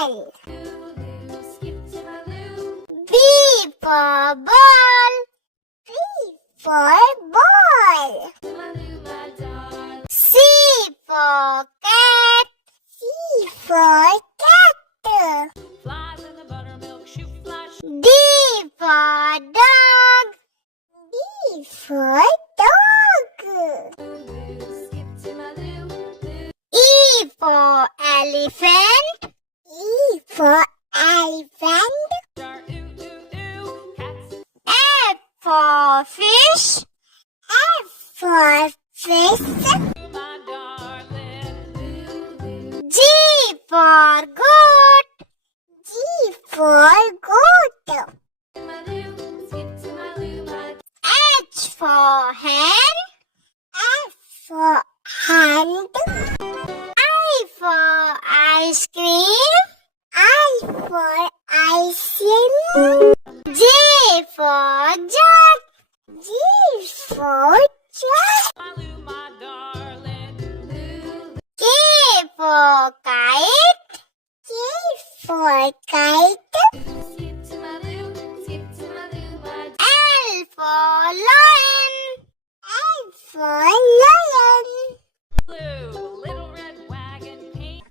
bell. B for ball. B for ball. C for cat. C for cat. D for dog. D for dog. E for elephant. E for elephant. F for fish. F for fish. G for goat. G for goat. H for hen. F for hand. I for ice cream. I for ice cream. J for jug. J for jug. K for kite. K for kite. L for lion. L for lion.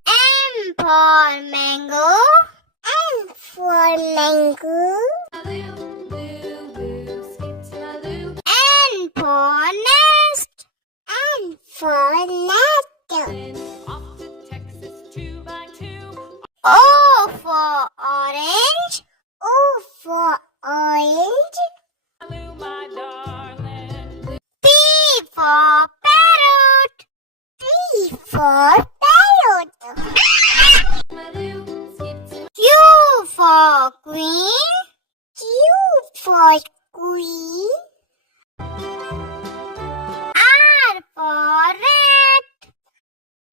M for mango. M for mango. N for nest. N for nest. O for orange. O for orange. P for parrot. P for parrot. Q for queen. Q for queen. R for rat.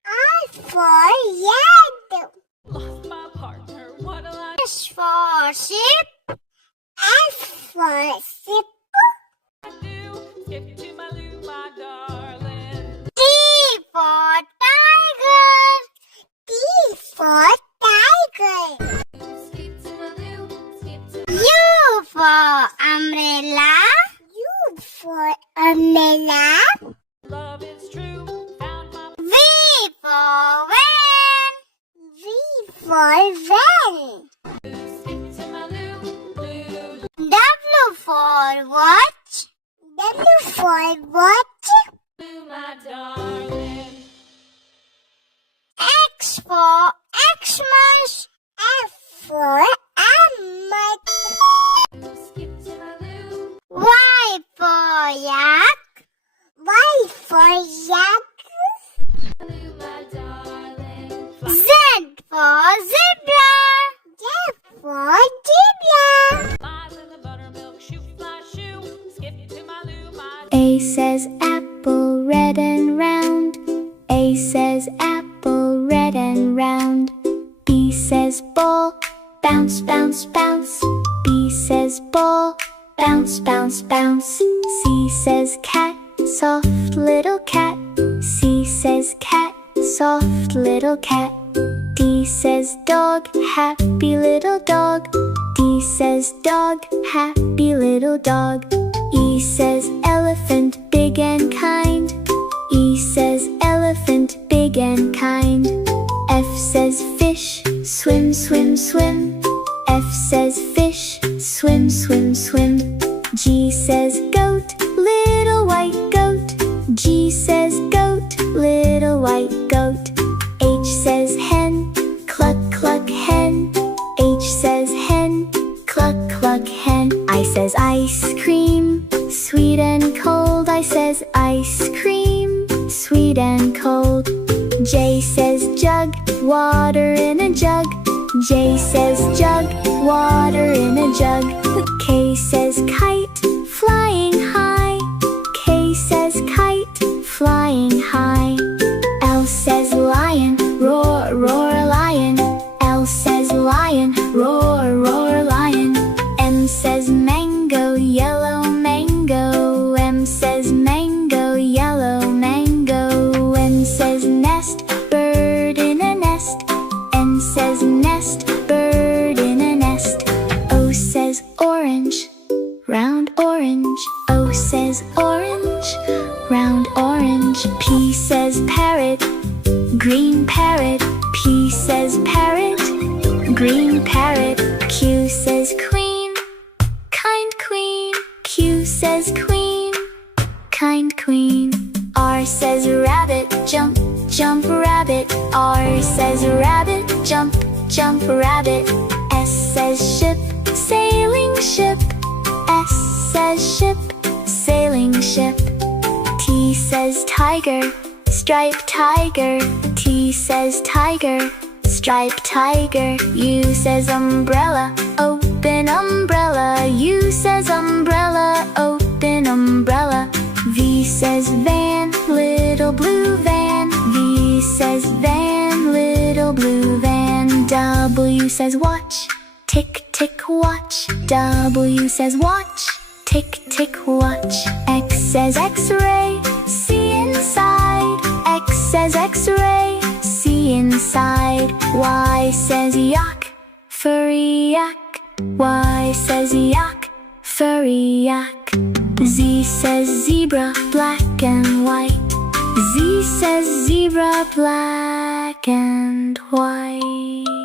R for rat. Lost my partner, what a life. S for sheep. S for sheep. Skip to my loo, my darling. T for tiger. T for tiger. U for umbrella. U for umbrella. Love is true, found my V for van. V for van. skip to my loo. W for watch. W for watch. Loo, my darling. X for Xmas. F for Ahmad. Skip to my loo. Y for yak. Y for yak. Loo, my darling. Z for zebra. Z for zebra. Flies in the buttermilk, shoe fly shoe. Skip to my loo, my A says apple, red and round. A says apple, red and round. B says ball, bounce, bounce, bounce. B says ball, bounce, bounce, bounce. C says cat, soft little cat. C says cat, soft little cat. D says dog, happy little dog. D says dog, happy little dog. E says elephant, big and kind. E says elephant, big and kind. F says fish, swim, swim, swim. F says fish, swim, swim, swim. G says goat, little white goat. G says goat, little white goat. H says hen, cluck, cluck, hen. H says hen, cluck, cluck, hen. I says ice cream, sweet and cold. I says ice cream, sweet and cold. J says jug, water in a jug. J says jug, water in a jug. K says kite, flying high. K says kite, flying high. L says lion, roar, roar, lion. L says lion, roar, roar, lion. M says mango, yellow mango. M says mango, yellow mango. N says nest, bird in a nest. N says nest, P says parrot, green parrot. P says parrot, green parrot. Q says queen, kind queen. Q says queen, kind queen. R says rabbit, jump, jump rabbit. R says rabbit, jump, jump rabbit. S says ship, sailing ship. S says ship, sailing ship. T says tiger, striped tiger. T says tiger, striped tiger. U says umbrella, open umbrella. U says umbrella, open umbrella. V says van, little blue van. V says van, little blue van. W says watch, tick tick watch. W says watch, tick tick watch. X says x-ray, see inside. X says x-ray, see inside. Y says yak, furry yak. Y says yak, furry yak. Z says zebra, black and white. Z says zebra, black and white.